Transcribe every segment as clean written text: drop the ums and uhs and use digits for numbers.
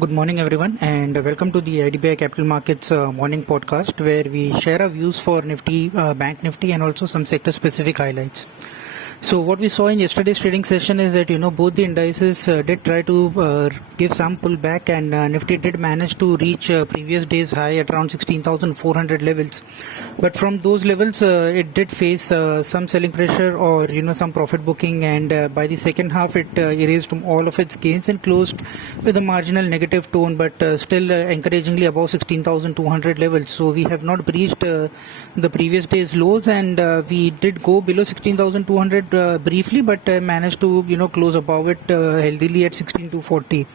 Good morning, everyone, and welcome to the IDBI Capital Markets morning podcast, where we share our views for Nifty, Bank Nifty, and also some sector-specific highlights. So what we saw in yesterday's trading session is that both the indices did try to give some pullback, and Nifty did manage to reach previous day's high at around 16,400 levels. But from those levels, it did face some selling pressure or some profit booking, and by the second half, it erased all of its gains and closed with a marginal negative tone, but still encouragingly above 16,200 levels. So we have not breached the previous day's lows, and we did go below 16,200 briefly, but managed to close above it healthily at 16,240.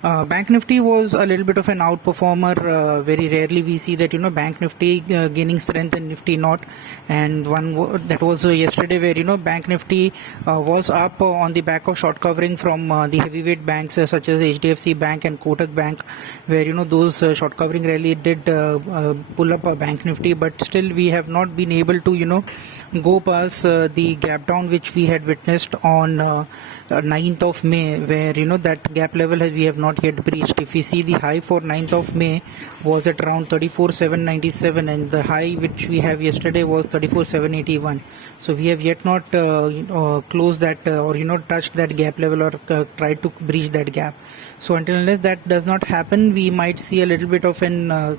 Bank Nifty was a little bit of an outperformer. Very rarely we see that Bank Nifty gaining strength and Nifty not. And that was yesterday, where Bank Nifty was up on the back of short covering from the heavyweight banks such as HDFC Bank and Kotak Bank, where those short covering rally did pull up a Bank Nifty, but still we have not been able to go past the gap down which we had witnessed on 9th of May, where that gap level we have not yet breached. If we see, the high for 9th of May was at around 34,797, and the high which we have yesterday was 34,781. So we have yet not closed that or touched that gap level or tried to breach that gap. So unless that does not happen, we might see a little bit of an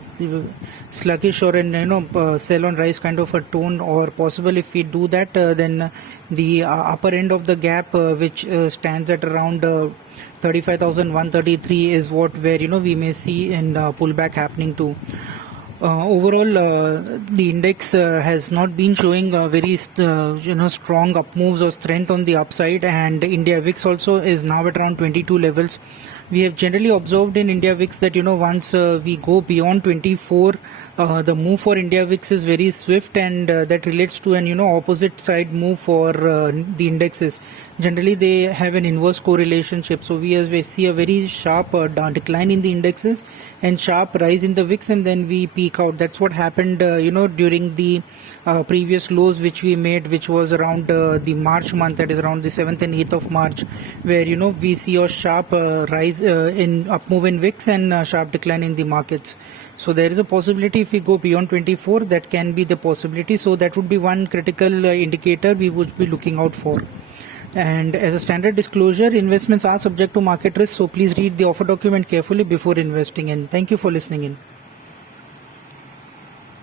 sluggish or an sell on rise kind of a tone, or possible if we do that, then the upper end of the gap which stands at around 35,133 is where we may see in pullback happening too. Overall, the index has not been showing very strong up moves or strength on the upside, and India VIX also is now at around 22 levels. We have generally observed in India VIX that once we go beyond 24, the move for India VIX is very swift, and that relates to an opposite side move for the indexes. Generally, they have an inverse correlation. So we see a very sharp decline in the indexes and sharp rise in the VIX, and then we peak out. That's what happened during the previous lows which we made, which was around the March month, that is around the 7th and 8th of March, where we see a sharp rise in up move in VIX and sharp decline in the markets. So there is a possibility if we go beyond 24, that can be the possibility. So that would be one critical indicator we would be looking out for. And as a standard disclosure, investments are subject to market risk, so please read the offer document carefully before investing in. Thank you for listening in.